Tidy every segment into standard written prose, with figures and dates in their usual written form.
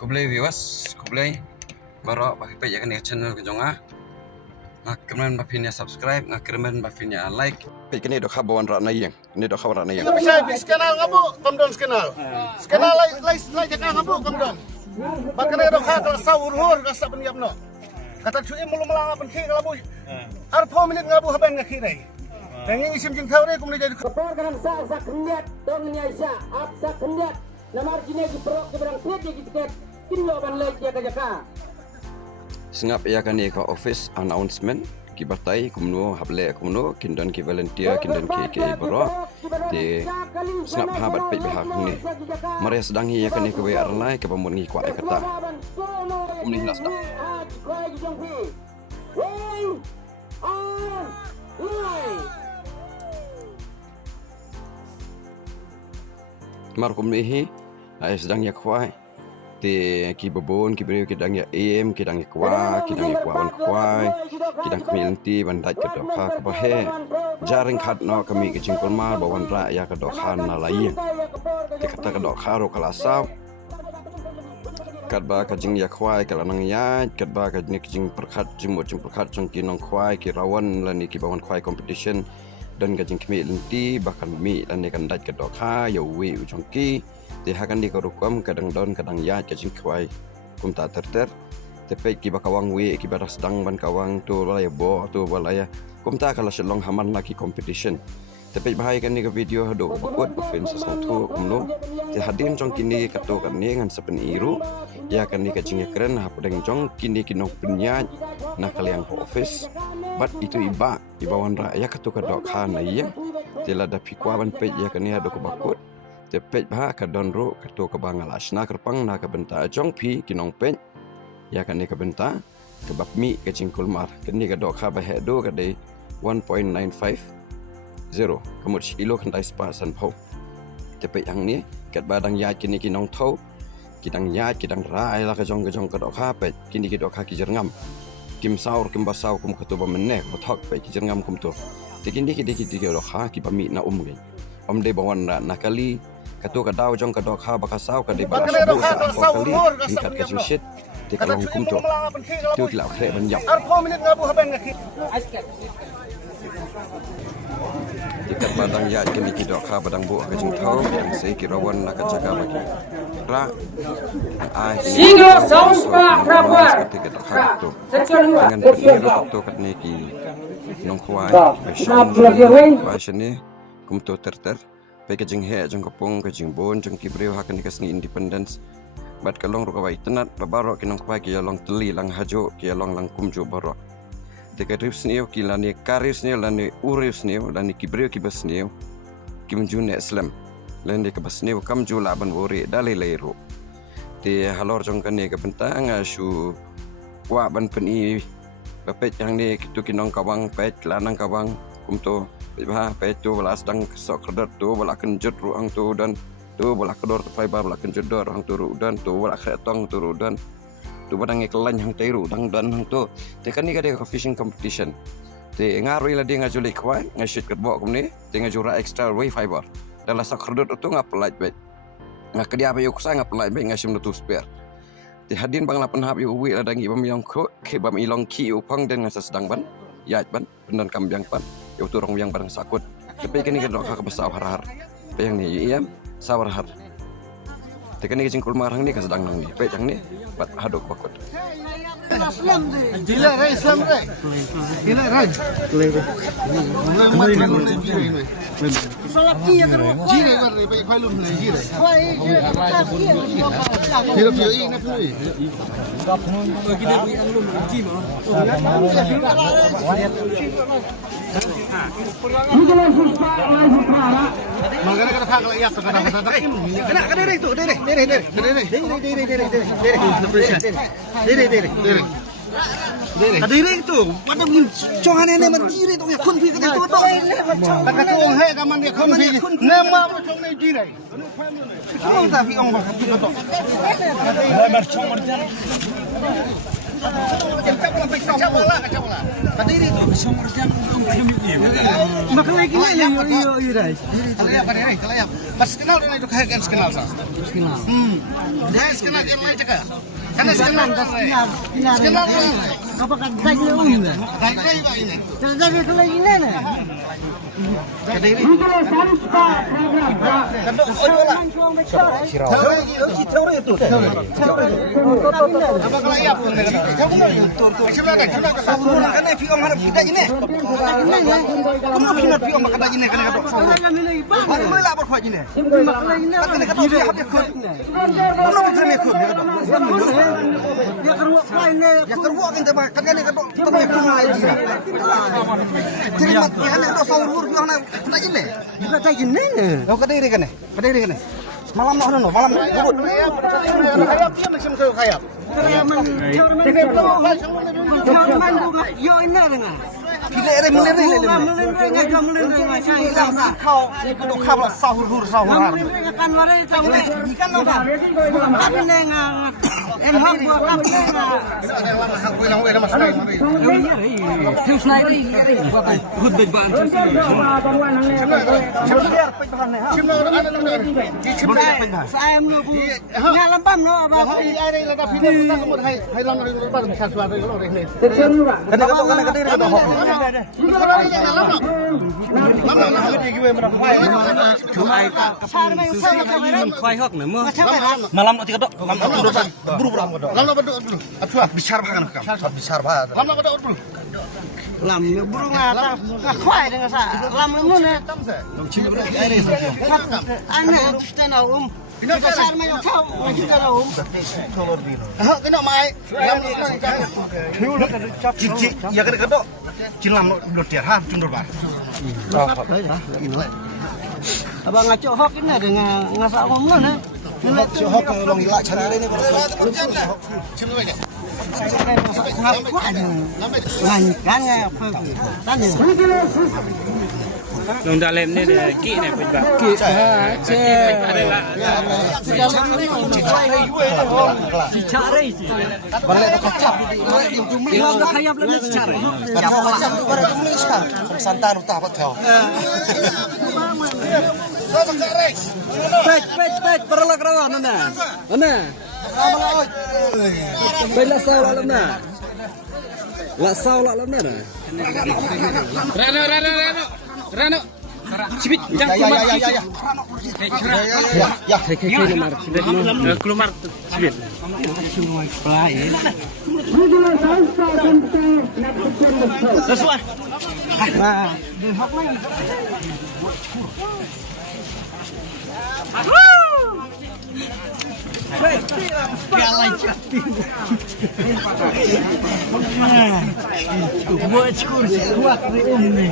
Kublai viewers, kublai baru pakai page kan channel ke jonga. Ngakremen bafinya subscribe, ngakremen bafinya like. Page ini dok habawan rana yang, ini dok habawan rana yang. Bisa di skenal ngabu, kamdon skenal. Skenal lai jangan ngabu kamdon. Bakane dok hakal sahur rasa penyiapno. Kata cuy mulu melang apa kiri ngabu. Arpo menit ngabu haben ngakiri. Dan ini isim jeng tahu deh kumni jadi. Kapal kanam sa kendiat, tongnya isa, sa kendiat. Namar jine di perok ke berang tiap di tiket. Kini lawan lagi jaka. Sengap ia kan ke office announcement kibatai kumno hable kumno kindan ki volunteer kindan ki bro di sengap habat pe pihak ni mari sedang ia kan ke bayar lai ke pemun ngi kwa kata kumni hilas dah mar kumni hi ai sedang ya kwa ti ki babon ki beri kidang ya kidang ya kwa wan kwai kidang kemilenti bandai ke dokha ke bahe jaring khat no kami ke jingkol mar bawan ra ya ke dokha na lain ti kata ke dokha ro kala saw kat ba ka jing ya kwai kala nang ya kat ba ka jing perkhat jing perkhat jong ki nong kwai ki rawan lani ki bawan kwai competition dan ka jing kemilenti bahkan mi lani kan dai ke dokha ya wi ujong ki di hakan di korukam kadang don kadang ya cacing kwai kum tak terter tapi ki bakawang we ki baras sedang ban kawang tu balaya bo tu balaya kum tak kala selong haman lagi competition tapi bahaya kan ni ke video hado bakut bafin sesuatu kumno di hadin jong kini kato kan ni ngan sepen iru ya kan ni kacing keren hap deng jong kini kinong penyak nak kalian ke office but itu ibawan ra ya kato kadok khana iya tela da pikwa ban pe ya kan ni hado ke bakut tepet bah ka donro kartu ke bangal asna kerpang na ka benta jong pi kinong pen ya kan ni ka benta ke bapmi ke cingkul mar kini ka dok ha ba hedo ka dei 1.950 kamut kilo kan dai spa san pho tepet yang ni kat badang ya kini kinong thau kidang ya kidang rai la ka jong ka dok ha pe kini ki dok ha ki jerngam kim saur kim basau kum ka to ba menne bothok pe ki jerngam kum to tikindi ki dok ha ki pami na ngai om de bawan na kali katu ka daw jong ka dok ha bakasau ka de ba kali tingkat ka shit te ka long kum to tu la kre ban yap Arpo menit ngabu haben ngakiri. tikat badang ya kini ki dok ha badang bu ka jing thau yang sei ki rawan na ka jaga bagi ra ai Siglo Sauspa Prabhupada. dengan perlu to kat ni ki nong khwai ba shani kum to ter packaging he jong kapong ka jing bon jong kibreu hakan dikas ni independence bat kalong ro kawai tenat babaro kinong kwai ki long teli lang hajo ki long lang kumjo baro teka rips ni ki lani karis ni lani urius ni lani kibreu ki bas ni kim june islam lani ka bas ni kam ju la ban wori dali leiro ti halor jong kan ni ka bentang shu wa ban peni bapet yang ni kitu kinong kawang pet lanang kawang kumto bah petu bala sedang sok kedor tu bala kenjut ruang tu dan tu bala kedor tu fiber bala kenjut dor hang tu dan tu bala kretong tu dan tu badang iklan hang teru dan hang tu te kan ni ka fishing competition te ngarui la dia ngajuli kwai ngashit kerbok kumni te ngajura extra way fiber dalam sok kedor tu ngap light bet ngakedia ba yuk sang ngap light bet ngashim tu spare te hadin bang lapan hap yu wi la dangi bam yong ko ke bam ilong ki upang dan ngasa sedang ban yat ban pendan kambyang pan yo turong yang barang sakut tapi kini kedok ka besar har pe yang ni iya sawar har tekan ni jingkul marang ni ka sedang nang ni pe yang ni bat hadok bakut Gila rai Islam rai. Gila rai. Salaki ya karo. Jire war pe khoi lum le jire. Khoi jire. Hirap yo i na pui. Kap non ko gide bi ang lum ji mo. Magana kada khak la ya to kada kada. Kada dere tu dere. Kadiri itu, pada mungkin congan ini mandiri tu ya kun pi kada tu tu. Kada tu ong hai kaman ya kun pi. Nama mo chong nei jirai. Chong ta fi ong ba tu tu. Bar chong marjan. Kadiri tu chong marjan ong ba mi. Makalai kini yo rai. Kalaya. Pas kenal dengan itu kayak kenal sa. Kenal. Dia skenar yang lain cakap. Karena skenar Apa kan tadi ini? Tadi kalau ini nih. Kadiri. Apa kalau iya pun? Malam no, malam gubut. Khayap dia macam tu khayap. Yo ini dengan. Pilih re melere le. Kau itu kau sahur. Kan wara itu ikan apa? Kan nengang. Hak buat apa? Terus naik ini. Hud beban. Saya menunggu. Nyalam pam no apa? Malam nanti kedok, malam buru besar banget. Lam burung ngata ngakwai dengan sa lam mana ana stand besar mayo kau lagi tahu Kena mai. Cici, ya kedok. Cilam dotiar ha cundur bar. abang ngaco hok ini dengan ngasak umum nih Ngaco hok long ila cari ini Nganyikannya apa? Tanya. Nung dalam ni ada ki ni pun Ki adalah Dicari je. Balik kacap. Yang dah khayap lah dicari. Yang kacap tu baru tulis kan. Santan utah betul. Pet perlu kerawan mana? Mana? Bela sawal mana? La sawal mana? Rano. Cibit, Ya. keluar cibit. Sesuai. Nah, buat kursi kuat ni ni.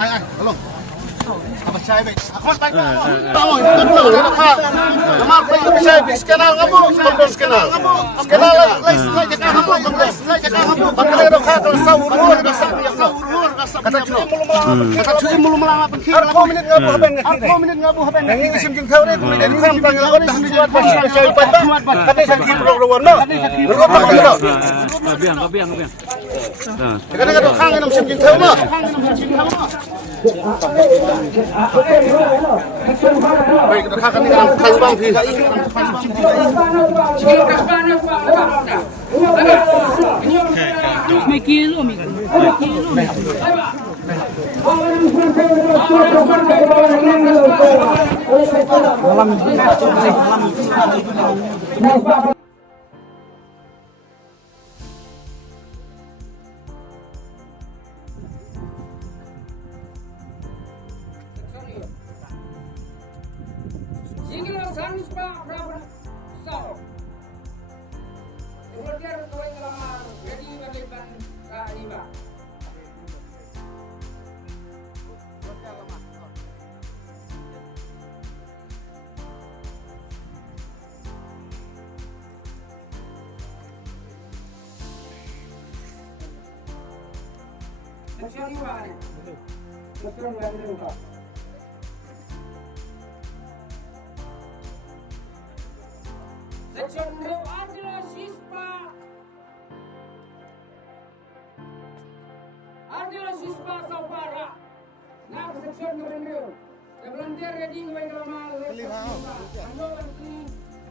Halo. Apa saya baik? Aku baik. Tahu, betul. Lemar baik saya baik. Skenal kamu, kemudian skenal. Skenal lagi jangan kamu, kemudian jangan kamu. Bakal ada kalau sahur, kata cuy mulu melangap kiri. Aku minit ngabu haben. Ini sim jeng tahu deh. Kemudian kan tanya orang dah buat pasal saya pada. Kata saya kiri rowan no. Rowan no. Biang. Kadang-kadang kangen sim jeng tahu no. Baik, kita akan kan bang di. kilo siswa saupara. Nah, section merendah. Yang belanjar ready gue ramal. Ando berarti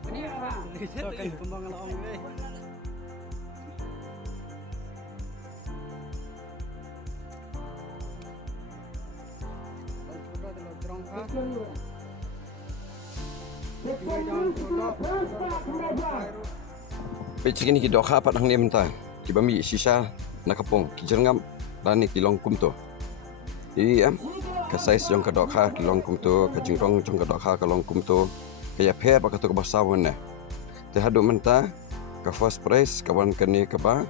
ini apa? Oke, kembang laong ini. Section 2. Section 2 Prostak Medan. Pecik ini kita dapat hang ni mentah. Kita ambil sisa nak kapong, kita jengam dan ni kilong kum tu. Jadi kasai jong ka dok ha kilong kum tu, ka jingrong jong ka dok ha kilong kum tu. Kaya phe pa ka tu ka basawan ne. Te hadu mentah ka first price kawan kani ka ba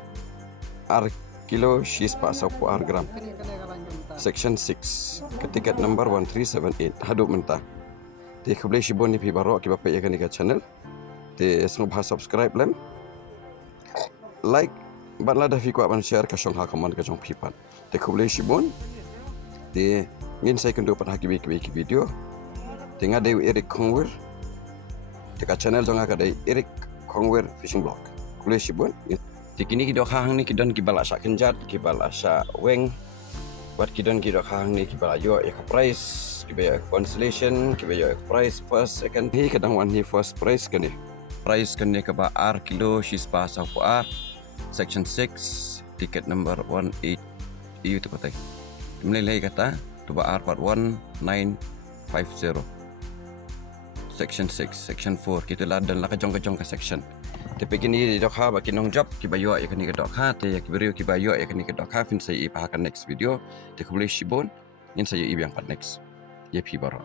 ar kilo shis pa sa pu ar gram. Section 6 ke tiket number 1378 hadu mentah. Te kable shibon ni pi baro ki ba pe ya kani ka channel. Te semua bahas subscribe lem. Like banlah dah fikwa ban share ka shong ha kaman ka jong pipan. Te kable shibon. Te ngin saya kendo pat ha ki video. Tengah dewi Eric Kongwer. Dekat channel jong ka dai Eric Kongwer Fishing Blog. Kule shibon. Tikini ki dok hang ni kidon ki bala syak kenjat, ki bala syak weng. Buat kidon ki dok hang ni ki bala yo ya ka price, ki bayo constellation, ki bayo price first second hi kadang wan hi first price kan ni. Price kan ni ka ba R kilo shispa sa pu R. Section 6 tiket number 18 itu tu patai. Mulai kata tu ba R part 1950. Section 6, section 4 kita lah dan lah kejong-kejong ke section. Tapi kini di dok ha baki nong job ki bayo ya kini ke dok ha te ya ki beriu ki bayo ya kini ke dok ha fin saya ipahakan next video te boleh shibon ngin saya ibi yang part next. Ya pi baro.